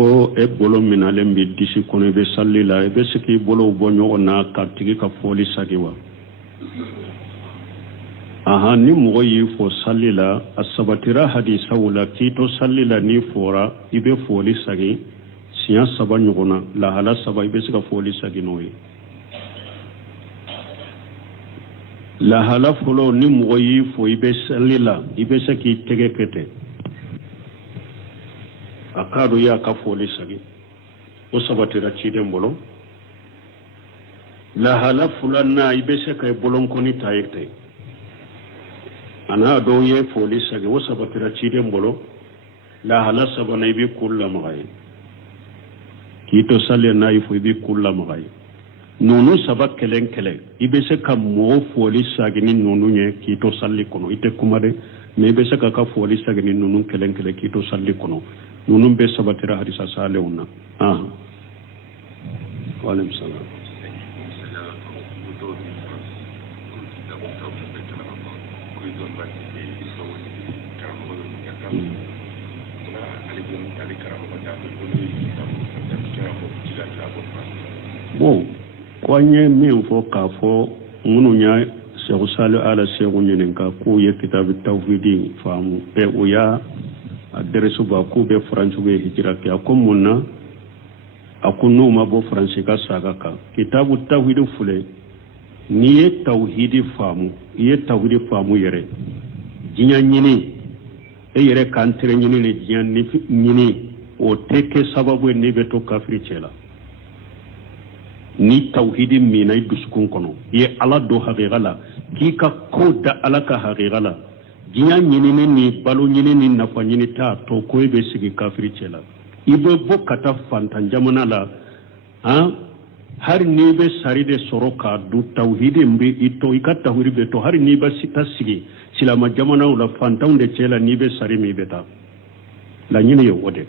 ko e bolo minalen bi disi kono be sallila e be siki bolo bonyo na kartigi ka foli sagiwa aha ni mogo yi fo sallila asabatira hadisa wala kito sallila ni fora ibe foli sagi siya saba nyogona la hala saba ibe sika foli sagi noyi la hala folo ni mogo yi fo ibe sallila ibe siki tege kete akado ya ka foli sagi o sabatira chiden bolo la hala fulanna ibe sika bolon koni tayekte ana do ye foli sagi o sabatira chiden bolo la hala sabana ibe kulla magay kito salle na ifo ibe kulla magay nonu sabak kelen kele ibe sika mo foli sagi ni nonu nye kito salli kono ite kumade me ibe sika ka foli sagi ni nonu kelen kele kito salli kono nunun be sabatira hadisa salewna wa alaykum salam bon kwanye min fo ka fo munu nya Cheikh Salih ala Cheikh nyenen ka ko ye kitab tawhidi famu e oya adresu ba ku be francu be hijira ke akomunna akunu ma bo franci ka saga ka kitabu tawhid fule ni ye tawhid famu yere jinya nyini e yere kan tere nyini ne jinya ni nyini o teke sababu ne be to kafiri chela ni tawhid mi nay duskun kono ye ala do haqiqala ki ka ko da ala ka haqiqala jinya nyini ni balu nyini ni nafa nyini ta to ko be sigi kafiri chela ibe bo kata fantan jamana la har ni be sari de soroka du tawhid mbi ito ikata tawhid be to har ni ba sita sigi silama jamana la fantan de chela ni be sari mi beta la nyini yo wode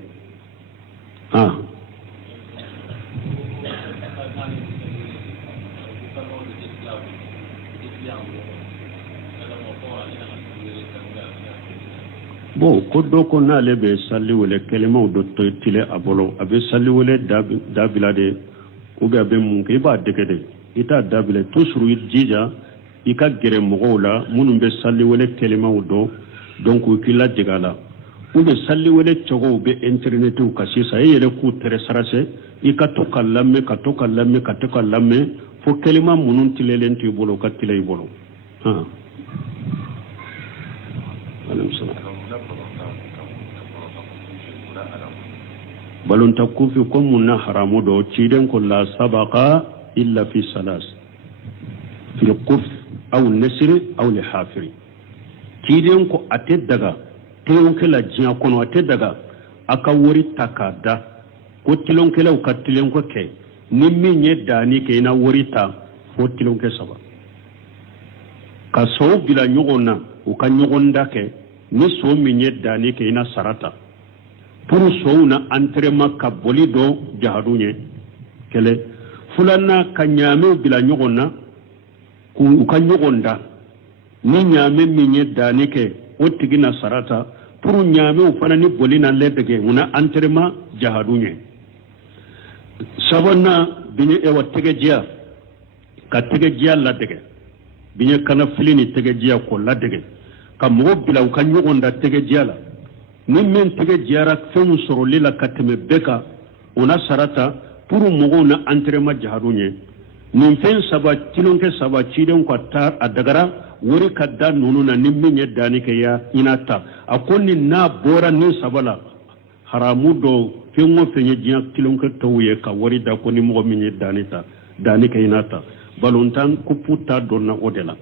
bon ko do ko na le be salli wala kelima do to tile abolo abe salli wala dabila de o be be mun ke ba de kede ita dabila to suru jija ika gere mogola munun be salli wala kelima do donc ko kila jigala o be salli wala chogo be internet u kasisa yele ku tere sarase ika to kallamme fo kelima munun tile lenti bolo ka tile bolo alaykum salam balon takufi ko munna haramu do ciden ko la sabaqa illa fi salas fi quf aw nasr aw li hafiri ciden ko ate daga teyon kala jiya kono ate daga aka wori takada ko tilon kala ka tilen ko ke nimmi nyedda ni ke na worita fo tilon ke saba ka so bila nyogona o ka nyogonda ke ni so mi nyedda ni ke na sarata pour souna entraînement ka bolido jahadunye kele fulana ka nyame bila nyogonna ku ka nyogonda ni nyame minye danike otigina sarata pour nyame ufana ni bolina ledege una entraînement jahadunye sabona binye ewa tegejia ka tegejia ladege binye kana filini tegejia ko ladege ka mo bila ka nyogonda tegejia la ni men tege jara fen soro lila kateme beka ona sarata pour mogo na entraînement jaharunye nin fen saba tilonke saba ciden ko ta adagara wori kadda nunu na nimmi nyedani ke ya inata akonni na bora ni sabala haramu do fengo fenye jiya tilonke tawye ka wori da ko ni mogo min nyedani ta dani ke inata balontan kuputa donna odela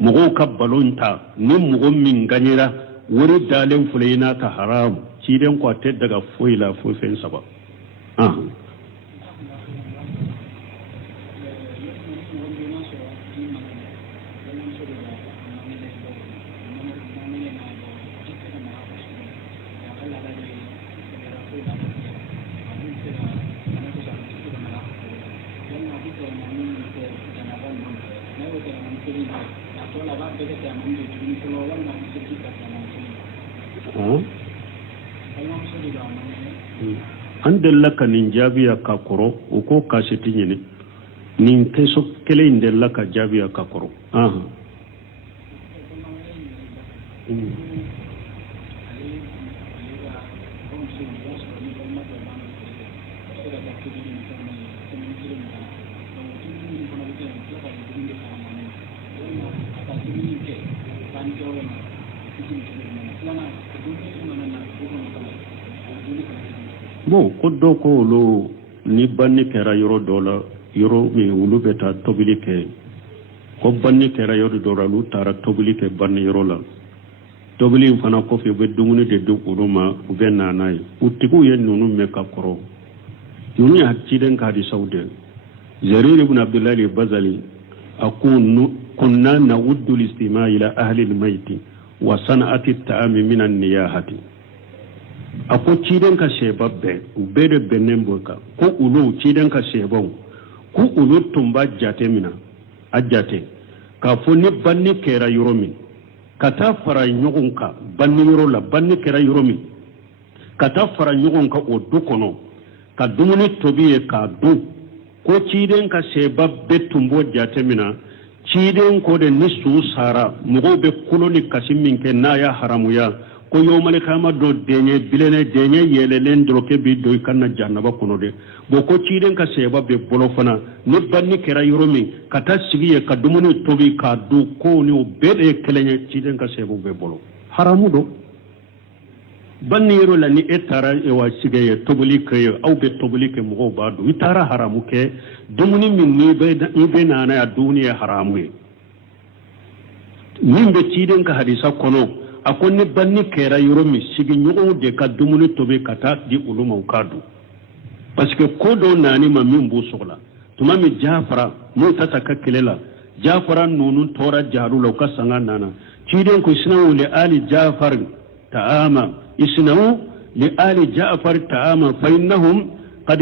mogo ka balonta ni mogo min ganyera wuri dalin fulina ta haram ciden kwatar daga foila fofin saba andella ka nin jaabiya ka koro o ko kaseti ñini nin keso kele indella ka jaabiya ka koro bon ko do ko lo ni banni kera yoro dola yoro mi wulu beta tobili ke ko banni kera yoro dola lu tara tobili ke banni yoro la tobili fana ko fe be dumuni de do uruma u be nanay utigu yen nunu me ka koro nunu ya ciden ka di saude jarir ibn abdullah al-bazali akun kunna na'uddu al-istima' ila ahli al-mayt wa sana'ati at-ta'am min an-niyahati ako ciden ka shebabbe ubede benemboka ko ulu ciden ka shebon ku ulu tumba jate mina ajate ka foni banni kera yoromi kata fara nyugunka banni yorola banni kera yoromi kata fara nyugunka o dukono ka dumuni tobiye ka du ko ciden ka shebabbe tumbo jate mina ciden ko de nisu sara mugo be kuloni kasimin ke naya haramuya ko yomale kama do denye bilene denye yelelen droke bi do kanna jannaba kono de bo ko ciden ka seba be bolo fana ni banni kera yoromi kata sigiye ka dumuni tobi ka du ko ni o bede kelenye ciden ka seba be bolo haramu do banni yero la ni etara e wa sigiye tobuli ke au be tobuli ke mo ba do itara haramu ke dumuni min ni be nana ya duniya haramu e min be ciden ka hadisa kono akonni banni kera yoromi sigi nyogo de ka dumuni tobe kata di uluma ukadu parce que kodo nani ma min bu sogla tuma mi jafara mu tata ka kelela jafara nunun tora jaru law ka sanga nana ciden ko isnawu li ali jafar ta'ama isnawu li ali jafar ta'ama fa innahum qad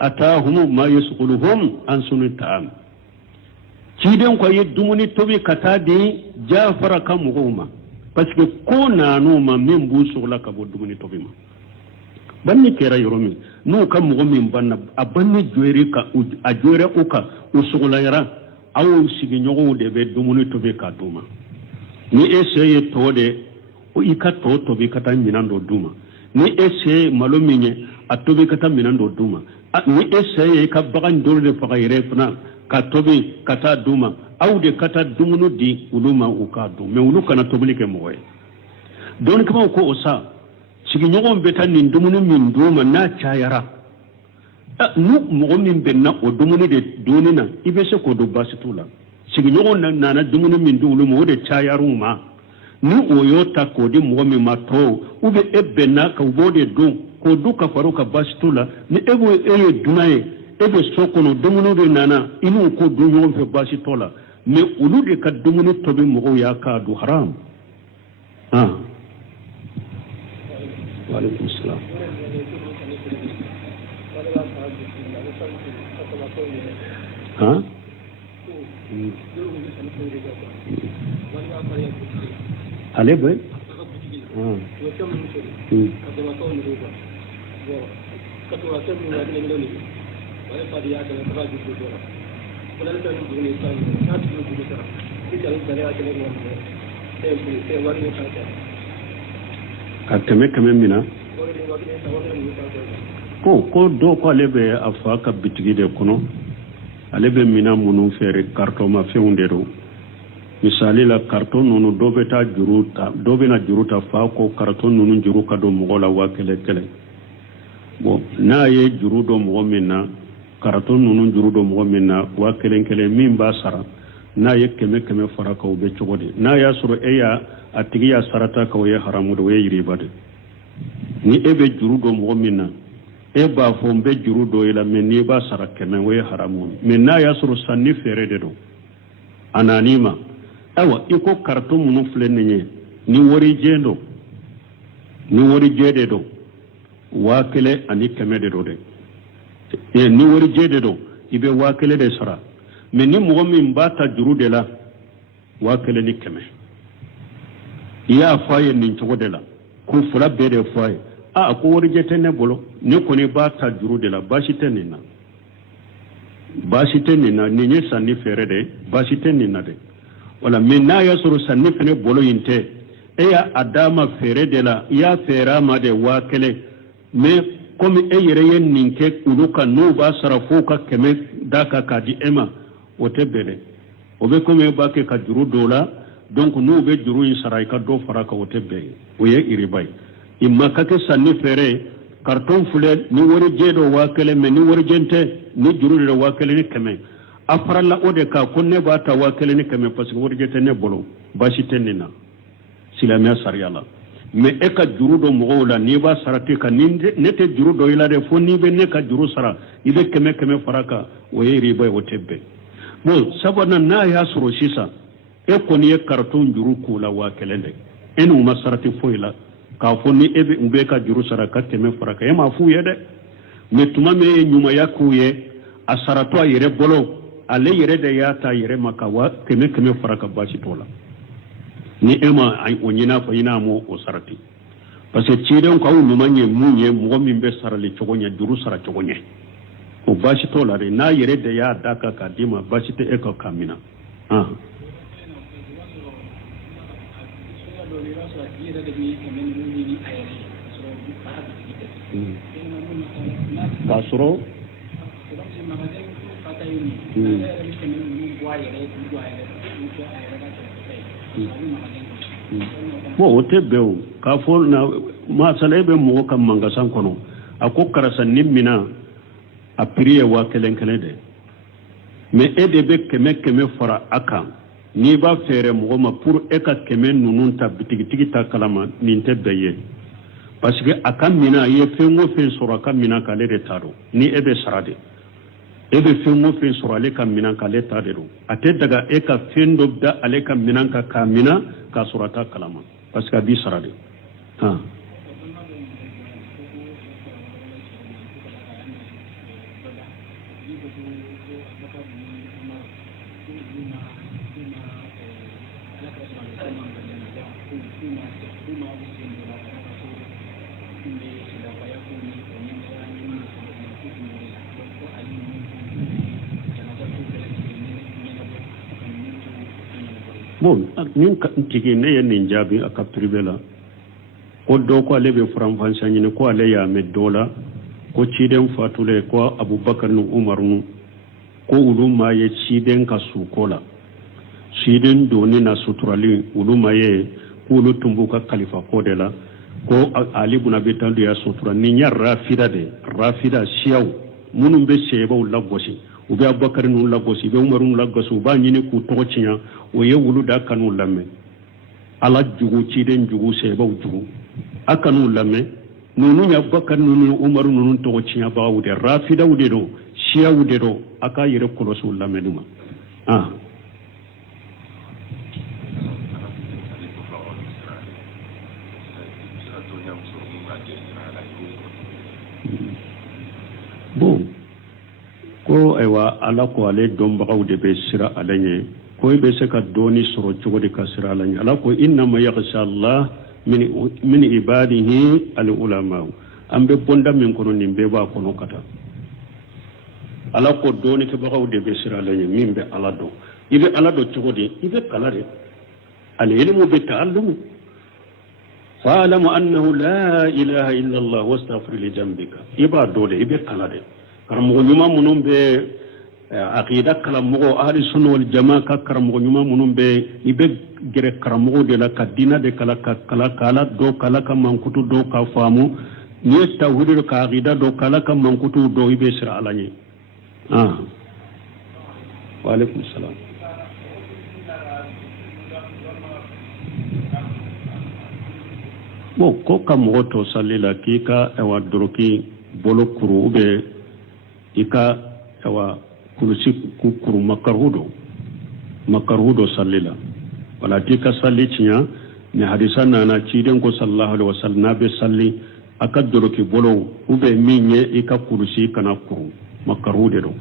atahum ma yasquluhum an sunu ta'am ciden ko yedumuni tobe kata di jafara ka muguma parce que ko nanu ma min bu sugla ka bo dumuni tobima banni kera yoromi no kam mo min banna abanni joyri ka a joyre uka usugla yara aw sigi nyogo de be dumuni tobe ka duma ni essaye to de o ika to tobe kata minando duma ni essaye malo minye a tobe kata minando duma ni essaye ka bagan dorde fagayre fana ka tobe kata duma aw de kata dumunu di uluma ukadu me ulu kana tobuli ke moye don kama ko osa sigi nyogon beta nin dumunu min duma na chayara nu mo min benna o dumunu de dunina ibe se ko do basitula sigi nyogon na dumunu min du uluma o de chayaruma nu oyo ta ko di mo min mato ube ebenna ka ubode do ko du ka faru ka basitula ni ebo eye dunaye ebe sokono dumunu de nana inu ko du nyogon fe basitola mais ulu de ka dumuni tobi mogo ya ka du haram wa alaikum salam ale boy ka keme mina ko do ko lebe afa ka bitigi de kono alebe mina munu fere karto ma feunde do misali la karto nunu do beta juruta do bena juruta fa ko karto nunu juru ka do mogola wa kele kele bon na ye juru do mo minna karto nunu juru do mo minna wa kele kele min ba sara na ye keme fara ka be chogode na ya suru eya atigi ya sarata ka ye haramu do ye ribade ni ebe juru do mo minna e ba fo be juru do ila men ni ba sara keme we haramu men na ya suru sanni fere de do ananima awa iko karto munu flenye ni wori jendo ni wori jede do wakele ani keme de do de ni wori jede do ibe wakele de sara men ni mo min bata juru de la wakele ni keme ya faye ni chogo de la ku fula be de faye a ko warje tenne bolo ne ko ne ba ta juru de la bashi tenne na ni ne sanni fere de bashi tenne na de wala min na ya suru sanni fene bolo yinte e ya adama fere de la ya fera ma de wa kele me comme e yere yen ninke uluka no ba sarafo ka keme daka ka di ema o tebele o be comme ba ke ka juru dola donc no be juru in saray ka do faraka o tebbe o ye iribay imma ka ke sanni fere carton fule ni wori jedo wa kele me ni wori jente ni juru de wa kele ni keme afara la ode ka kunne ba ta wa kele ni keme parce que wori jente ne bolo ba shi tenina silamia sariyala mais e ka juru do mo la ni ba sarate ka ni ne te juru do ila de fo ni be ne ka juru sara ibe keme keme faraka o ye riba o tebbe bon sabana na ya soro sisa e ko ni e carton juru ko la wa kelende enu ma sarate fo ila ka fo ni ebe ube ka juru sara ka keme faraka e ma fu ye de mais tuma me nyuma ya ku ye a sarato a yere bolo ale yere de ya ta yere maka wa keme keme faraka ba ci tola ni ema ay onyina fa ina mo o sarati parce que ciiden ko awu manye munye mo min be sarali cogonya juru sara cogonya o bashi tola re na yere de ya daka ka dima bashi te eko kamina ah basuro bo o tebbew ka fo na ma salebe mo kam manga san kono ako karasa nimmina a priye wa kelen kelen de mais ede be keme fara aka ni ba fere mo ma pour e ka keme nunun ta bitigi ta kalama nin tebbe parce que aka mina ye fengo fen sura ka mina ka le de taro ni ebe sarade ebe fengo fen sura le ka mina ka le tadero ate daga e ka fendo da ale ka mina ka mina ka surata kalama parce que bi sarade ha bon ñun tigi ne yen nin jaabi aka privé la ko do ko ale be franfansa ñine ko ale ya me dola ko ciden fatule ko abubakar nu umar nu ko uluma ye ciden ka sukola ciden doni na suturali uluma ye ko lu tumbu ka khalifa ko de la ko ali ibn abi talib ya sutura ni nya rafida shiyaw munum be sheba lagosi u be abubakar nu lagosi be umar nu lagosi ba ñini ku to cinya o ye wulu da kanu lamme ala jugu ciden jugu seba jugu akanu lamme nunu ya bakar nunu umar nunu to cinya ba wude rafida wude do shiya wude do aka yere kolosu lamme duma ah bon ko aywa ala ko ale dombaw de be sira alanye ko be se ka doni soro jogo de ka sira alanye ala ko inna ma yakhsha Allah min ibadihi al ulama ambe bonda min kono nimbe ba kono kata ala ko doni ke bagaw de be sira alanye min be ala do ibe ala do jogo de ibe kala de al ilmu bi ta'allum fa'lamu annahu la ilaha illa Allah wastaghfir li dhanbika iba dole ibe kala de karamo nyuma munum be aqida kalamogo ahli sunna wal jamaa ka karamo nyuma munum be ibe gere karamo de la kadina de kala kala do kala ka mankutu do ka famu ni tawhid ka aqida do kala ka mankutu do ibe sira alani ah wa alaikum salam bo ko kam woto salila kika e wadroki bolo kuru be ika ewa kulusi kukuru makarhudo sallila wala tika salli cinya ne hadisan na ciden ko sallallahu alaihi wasallam nabe salli aka doroki bolo ube minye ika kulusi kana kuru makarhude do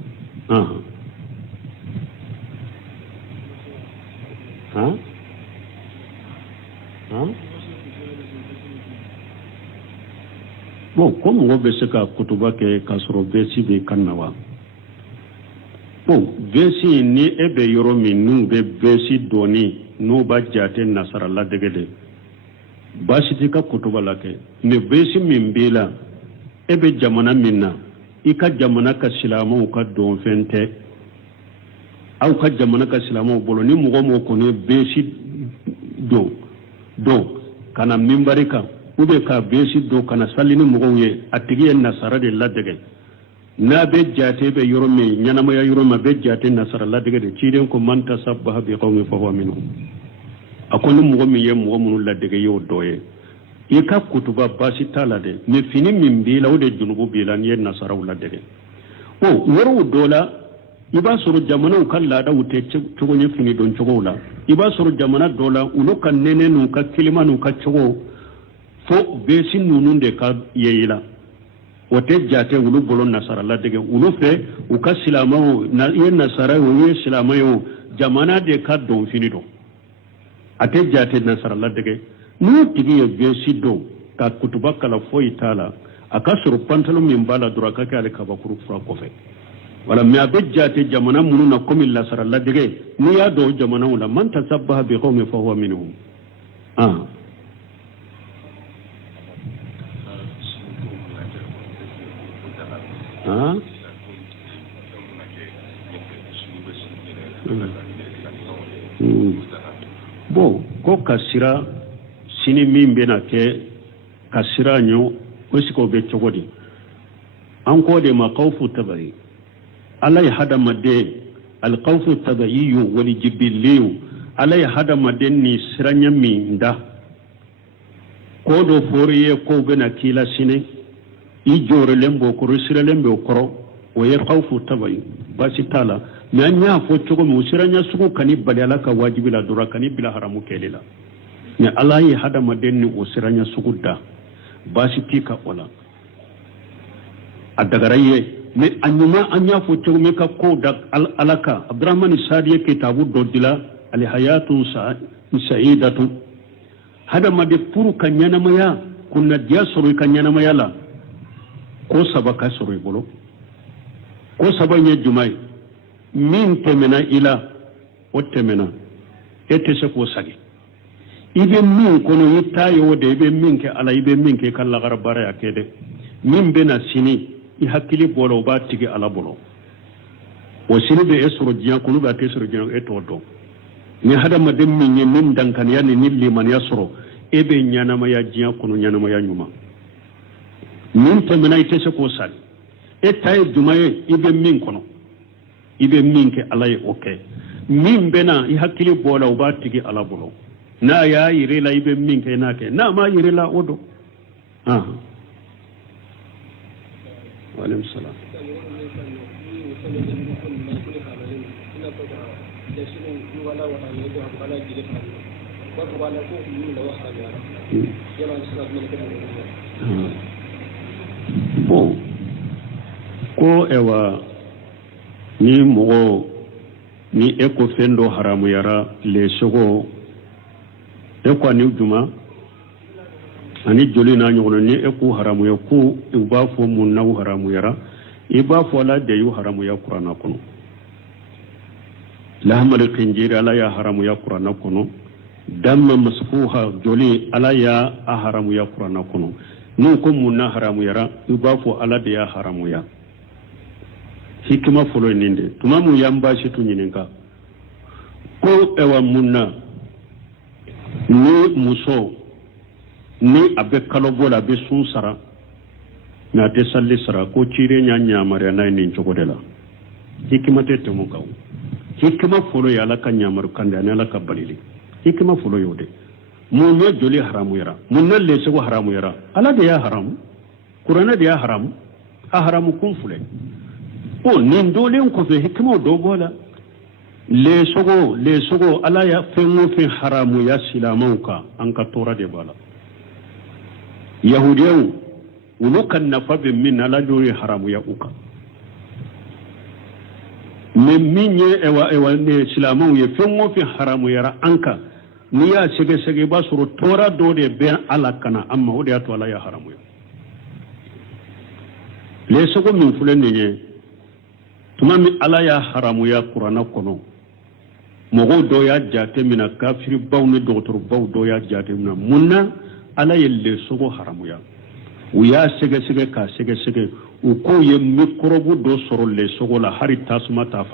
bon ko mɔgɔ bɛ se ka kutuba kɛ k'a sɔrɔ vɛsi bɛ kan na wa bon vɛsi ni e bɛ yɔrɔ min n'u bɛ vɛsi dɔɔni n'u b'a jate nasara ladege de baasi tɛ ka kutuba la kɛ mais vɛsi min b'i la e bɛ jamana min na i ka jamana ka silamɛw ka dɔnfɛn tɛ aw ka jamana ka silamɛw bolo ni mɔgɔ mɔgɔ kɔni ye vɛsi don ka na minbari kan ou bien ka vɛsi don ka na sali ni mɔgɔw ye a tigi ye nasara de ladege n'a bɛ jate bɛ yɔrɔ min ɲɛnamaya yɔrɔ min a bɛ jate nasara ladege de ciden ko man tasabbaha bi qawmin fahuwa minhum a ko ni mɔgɔ min ye mɔgɔ minnu ladege ye o dɔ ye i ka kutuba baasi t'a la dɛ mais fini min b'i la o de junubu b'i la n'i ye nasaraw ladege yɔrɔw dɔ la i b'a sɔrɔ jamanaw ka laadaw tɛ cogo ye fini don cogow la i b'a sɔrɔ jamana dɔ la olu ka nɛnɛ n'u ka kilima n'u ka cogo fo vɛsi ninnu de ka ye i la o tɛ jate olu bolo nasara ladege olu fɛ u ka silamɛw i ye nasara ye o ye silamɛ ye o jamana de ka dɔn fini dɔn a tɛ jate nasara ladege n'o tigi ye vɛsi dɔn ka kutuba kala foyi t'a la a ka sɔrɔ pantalon min b'a la dɔrɔn a ka kɛ ale kabakuru fura kɔfɛ wala mais a bɛ jate jamana minnu na komi nasara ladege n'i y'a dɔn jamanaw la man tasabbaha bi qawmin fahuwa minhum bon ko ka sira sini min bɛna kɛ ka sira ɲɔ ko siko bɛ cogo di an ko de ma khawfu tabai ala ye hadamaden alkhawfu tabaiyu wali jibiliyu ala ye hadamaden ni siranya min da ko do fori ye ko bɛna k'i la sini i jɔrɔlen b'o kɔrɔ siralen b'o kɔrɔ o ye khawfu tabai baasi t'a la mais an y'a fɔ cogo min o siranya sugu kan'i bali ala ka wajibi la dɔrɔn kan'i bila haramu kɛli la mais ala ye hadamaden ni o siranya sugu da baasi t'i ka o la a dagara ye mais a ɲuman an y'a fɔ cogo min ka kow da ala kan abdurahmani sadi ye kitabu dɔ dila alhayatu sa'idatu hadamaden pour ka ɲɛnamaya kunnadiya sɔrɔ i ka ɲɛnamaya la ko saba ka sɔrɔ i bolo ko saba ye juma ye min tɛmɛna i la o tɛmɛna e tɛ se k'o sagi i bɛ min kɔnɔ i t'a ye o de i bɛ min kɛ ala i bɛ min kɛ i ka lagara baara y'a kɛ dɛ min bɛ na sini i hakili bɔra o b'a tigi ala bolo o sini bɛ e sɔrɔ diɲɛ kɔnɔ bɛ a tɛ sɔrɔ diɲɛ e t'o dɔn ni hadamaden min ye min dankaniya ni limaniya sɔrɔ e bɛ ɲanamaya diɲɛ kɔnɔ ɲanamaya ɲuman min tɛmɛna i tɛ se k'o sari e ta ye juma ye i bɛ min kɔnɔ i bɛ min kɛ ala ye o kɛ min bɛ na i hakili bɔra o b'a tigi ala bolo n'a y'a yira i la i bɛ min kɛ n'a kɛ n'a ma yira i la o dɔn waaleykum salaam bon ko ewa ni mɔgɔ ni e ko fɛn dɔ haramuyara lesogo e ko ani juma ani joli n'a ɲɔgɔn ni e ko haramuya ko u b'a fɔ mun na u haramuyara i b'a fɔ ala de y'u haramuya kuranna kɔnɔ lahamari khinjiri ala y'a haramuya kuranna kɔnɔ damma masfuha joli ala y'a haramuya kuranna kɔnɔ n'u ko mun na haramuyara i b'a fɔ ala de y'a haramuya hikima fɔlɔ ye nin de tuma mun y'an baasi tu ɲininka ko ewa mun na ni muso ni a bɛ kalo bɔ la a bɛ sun sara mais a tɛ sali sara ko ciren y'a ɲamariya n'a ye nin cogo de la hikima tɛ tɛmɛ kan hikima fɔlɔ ye ala ka ɲamaru kan de ani ala ka balili hikima fɔlɔ y'o de mun ye joli haramuyara mun na lesego haramuyara ala de y'a haramu kuranɛ de y'a haramu a haramu kun filɛ nin dolen kɔfɛ hikimaw dɔ bɔ la lesogo ala ya fɛn o fɛn haramuya silamɛw kan an ka tɔɔrɔ de b'a la yahudiyaw olu ka nafa bɛ min na ala y'o ye haramuya u kan mais min ye silamɛw ye fɛn o fɛn haramuyara an kan n'i y'a sɛgɛsɛgɛ i b'a sɔrɔ tɔɔrɔ dɔ de bɛ ala kana an ma o de y'a to ala y'a haramuya le sogo min fulen ne tuma mi ala ya haramu ya qur'ana kono mogo do ya jate mina kafiri baw ni docteur baw do ya jate mina munna ala yelle sogo haramu ya u ya sege ka sege u ko ye mikrobu do soro le sogo la hari tasuma ta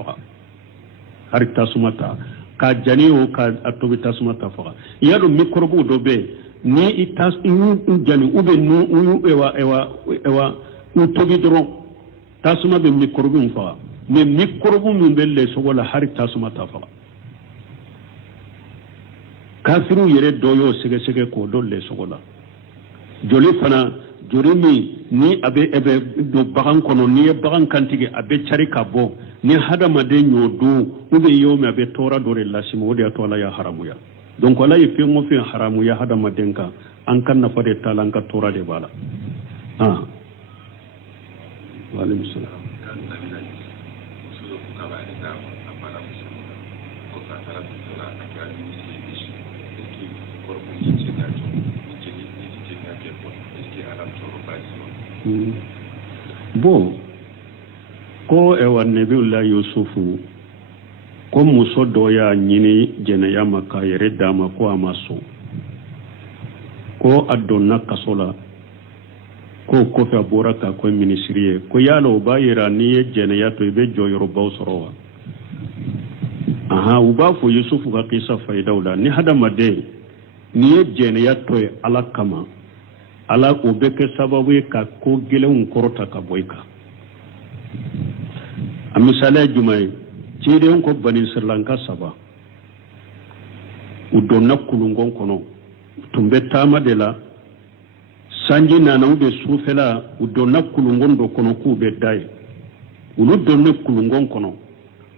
ka jani o ka atobi tasuma ta faga ya do mikrobu do be ni itas inu jani ube nu ewa u tobi dron tasuma be mikrobu faga mais mikrobu min be le sogo la hari tasuma ta faga kafiru yere doyo sege ko do le sogo la joli fana jurimi ni abe do bagan kono ni bagan kantigi abe cari ka bo ni hadama de nyodo ube yomi abe tora dore lasimo de to ala ya haramu ya donc ala yi fengo fen haramu ya hadama denka an kan na fade talanka tora de bala wa alaykum salam bon ko ewa nebiullah yusufu ko muso dɔ y'a ɲini jɛnɛya ma k'a yɛrɛ d'a ma ko a ma sɔn ko a donna kaso la ko kɔfɛ a bɔra k'a kɛ minisiri ye ko yala o b'a yira n'i ye jɛnɛya to i bɛ jɔyɔrɔbaw sɔrɔ wa u b'a fɔ yusufu ka kisa fayidaw la ni hadamaden n'i ye jɛnɛya to ye ala kama ala o bɛ kɛ sababu ye ka ko gɛlɛnw kɔrɔta ka bɔ i kan a misaliya ye jumɛn ye ciden ko bani sirilanka 3 u donna kulungon kɔnɔ tun bɛ taama de la sanji nana u bɛ sufɛla u donna kulungon dɔ kɔnɔ k'u bɛ da ye olu donna kulungon kɔnɔ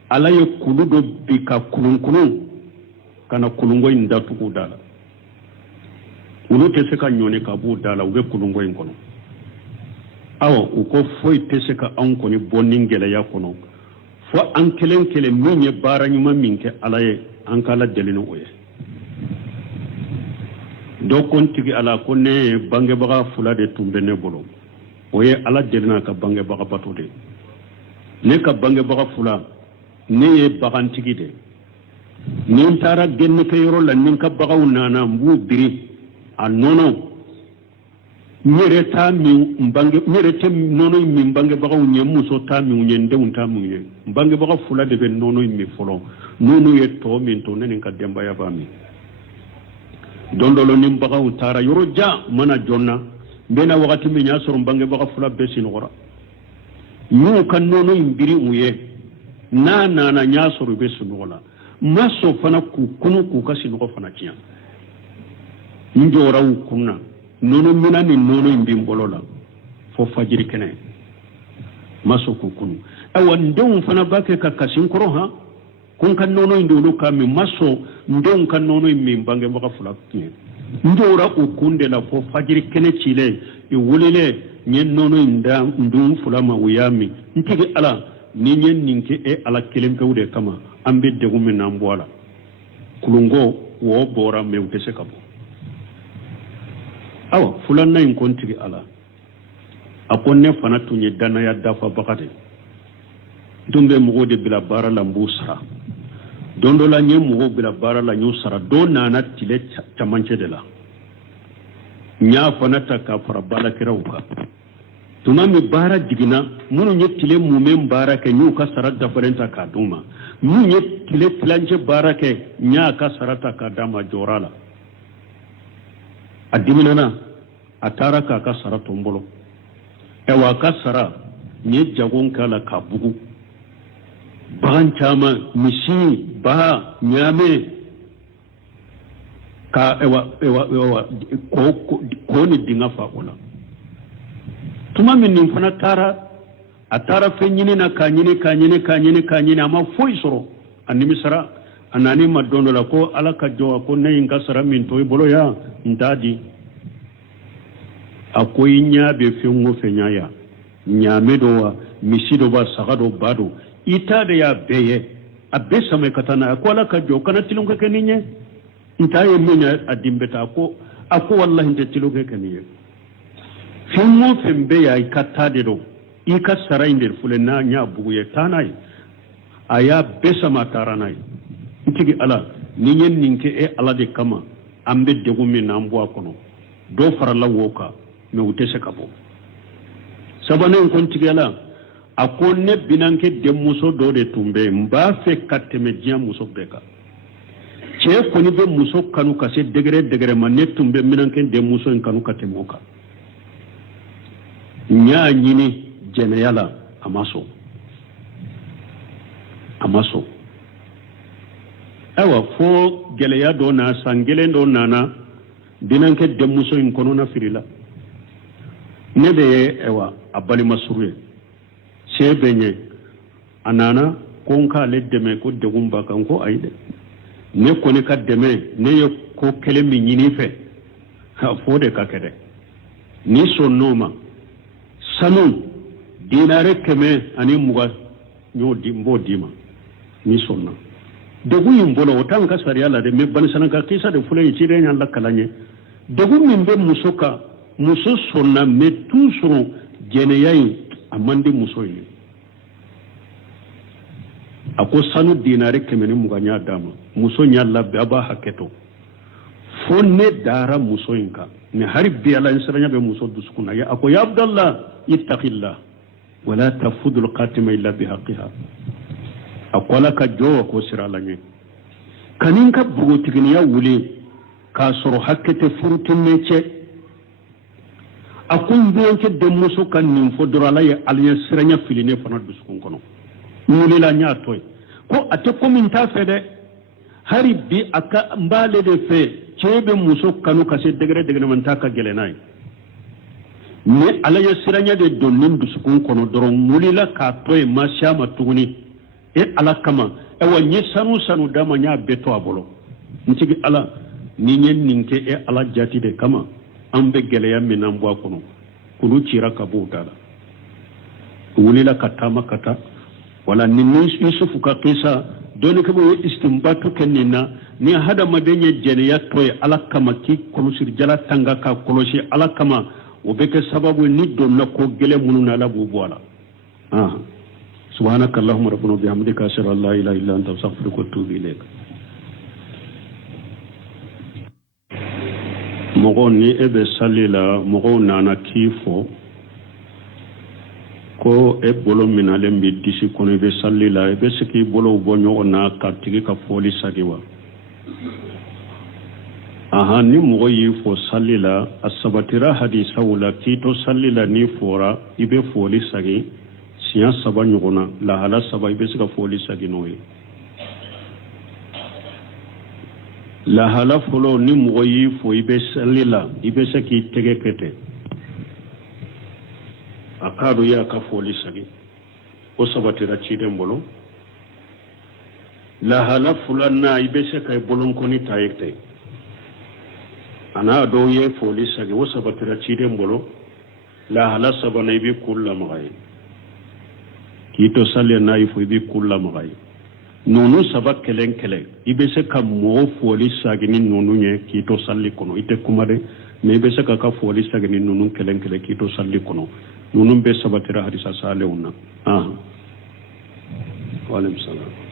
ala ye kulu dɔ bi ka kulunkulun ka na kulungon in datugu da la olu tɛ se ka ɲɔni ka b'u da la u bɛ kulungo in kɔnɔ u ko foyi tɛ se ka anw kɔni bɔ ni gɛlɛya kɔnɔ fo an kelen min ye baara ɲuman min kɛ ala ye an ka ala deli ni o ye dɔ ko n tigi ala ko ne ye bangebaga 2 de tun bɛ ne bolo o ye ala deli n'a ka bangebaga bato de ne ka bangebaga 2 ne ye bagantigi de ni n taara gɛnnikɛyɔrɔ la ni n ka bagaw nana n b'u biri a nɔnɔ nyere tɛ nɔnɔ in min bangebagaw ɲɛ muso t'a min ɲɛ n denw t'a min ɲɛ n bangebaga 2 de bɛ nɔnɔ in min fɔlɔ n'olu ye tɔ min to ne ni n ka denbaya b'a min don dɔ la ni n bagaw taara yɔrɔ jan mana jɔn na n bɛna wagati min y'a sɔrɔ n bangebaga 2 bɛɛ sinɔgɔra n y'u ka nɔnɔ in biri u ye n'a nana n y'a sɔrɔ u bɛ sunɔgɔ la n ma sɔn fana k'u kunu k'u ka sinɔgɔ fana tiɲɛ n jɔra u kun na nɔnɔ mina ni nɔnɔ in bi n bolo la fo fajiri kɛnɛ n ma sɔn k'u kunu ayiwa n denw fana b'a kɛ ka kasi n kɔrɔ ko n ka nɔnɔ in de olu k'a min n ma sɔn n denw ka nɔnɔ in min bangebaga 2 tiɲɛ n jɔra u kun de la fo fajiri kɛnɛ cilen i welelen n ye nɔnɔ in da n denw 2 ma u y'a min n tigi ala ni n ye nin kɛ ala kelen pewu de kama an bɛ degun min na an bɔ a la kulungo wo bɔra mɛ u tɛ se ka bɔ fulanna in ko n tigi ala a ko ne fana tun ye danaya dafabaga de n tun bɛ mɔgɔw de bila baara la n b'u sara don dɔ la n ye mɔgɔw bila baara la n y'u sara dɔ nana tile camancɛ de la n y'a fana ta k'a fara baarakɛlaw kan tuma min baara jiginna minnu ye tile munmɛn baara kɛ n y'u ka sara dafalen ta k'a d'u ma minnu ye tile tilancɛ baara kɛ n y'a ka sara ta k'a d'a ma jɔra la a diminana a taara k'a ka sara to n bolo a ka sara n ye jago k'a la k'a bugu bagan caman misi ba ɲaame ka ko ni dinga fa o la tuma min nin fana taara a taara fɛn ɲini na k'a ɲini a ma foyi sɔrɔ a nimisara a nani ma don dɔ la ko ala ka jɔ ko ne ye n ka sara min to i bolo ya n t'a di a ko i ɲa bɛ fɛn o fɛn ɲa ya ɲaame dɔ wa misi dɔ wa saga dɔ ba dɔ i t'a de y'a bɛɛ ye a bɛɛ sama ka taa n'a ye a ko ala ka jɔ kana tilonkɛ kɛ nin ye n t'a ye min a din bɛ taa a ko walahi n tɛ tilonkɛ kɛ nin ye fɛn o fɛn bɛ yan i ka taa de don ika saraindir fulena nya buguye tanai aya besama taranai ntigi ala ni nyen ninke e ala de kama ambe degumi na mbwa kono do farala woka me utese kabo sabanen kon tigi ala akonne binanke demuso do de tumbe mba fe kateme dia muso beka che koni be muso kanu kase degere manne tumbe minanke demuso en kanu katemoka nya nyini jeneyala amaso awa fo geleya do na sangele do nana binanke demuso in kono na firila nebe ewa abali masruye sebenye anana konka le deme ko degumba kan ko ayde ne ko ne ka deme ne yo ko kele mi nyini fe ha fode ka kede ni sonnoma sanu dinare keme ani muga nyo dimbo dima ni sonna degu yimbolo wotan ka sariya de me ban sanaka kisa de fulay ci re nyalla kalanye degu min be musoka muso sonna me toujours jene yayi amande muso yi ako sanu dinare keme ni muga nya dama muso nyalla be aba haketo fonne dara muso inka ne harbi ala insaranya be muso duskuna ya ako ya abdallah ittaqillah wala tafudul qatima illa bihaqqiha akwala ka jowa ko siralanye kanin ka bugo tigini ya wule ka soro hakkete furutun mece akun biyanke de muso kan nin fodorala ya alnya siranya filine fana duskun kono wule la nya toy ko ate komin ta fede hari bi aka mbale de fe chebe muso kanu kase degere man ta ka gelenai ne alanya siranya de donnin duskun kono doron mulila ka toy mashama tuguni e ala kama e wanye sanu dama nya beto abolo ntigi ala ni nyen ninke e ala jati de kama ambe gele ya minan bwa kono kulu cira ka butala wulila katama kata wala ninni yusufu ka kisa doni kabo istimbatu kenina ni hada madenye jene ya toy ala kama ki kolusir jala tanga ka koloshi ala kama obeke sababu ni donna ko gele mununa la bubwala سبحانك اللهم ربنا وبحمدك أشهد أن لا إله إلا أنت أستغفرك وأتوب إليك mogoni ebe salila mogo nana kifo ko e bolo minale mbi disi kono ebe salila ebe siki bolo bonyo na katigi ka foli sagiwa aha ni mogo yi fo salila asabatira hadisa wala kito salila ni fora ibe foli sagi siya saba nyuguna lahala saba ibe sika foli saginoye lahala folo ni moyi fo ibe salila ibe saki tege kete akado ya ka foli sagi o sabatira chide mbolo lahala fulana ibe saka bolon koni tayekte ana do ye foli sagi o sabatira chide mbolo lahala saba na ibe kulla magaye kito salle na ifo ibi kulla magay nonu sabak kelen ibe se ka mo foli sagini nonu nye kito salli kono ite kumade me ibe se ka foli sagini nonu kelen kito salli kono nonu be sabatira hadisa sale unna wa alaykum salam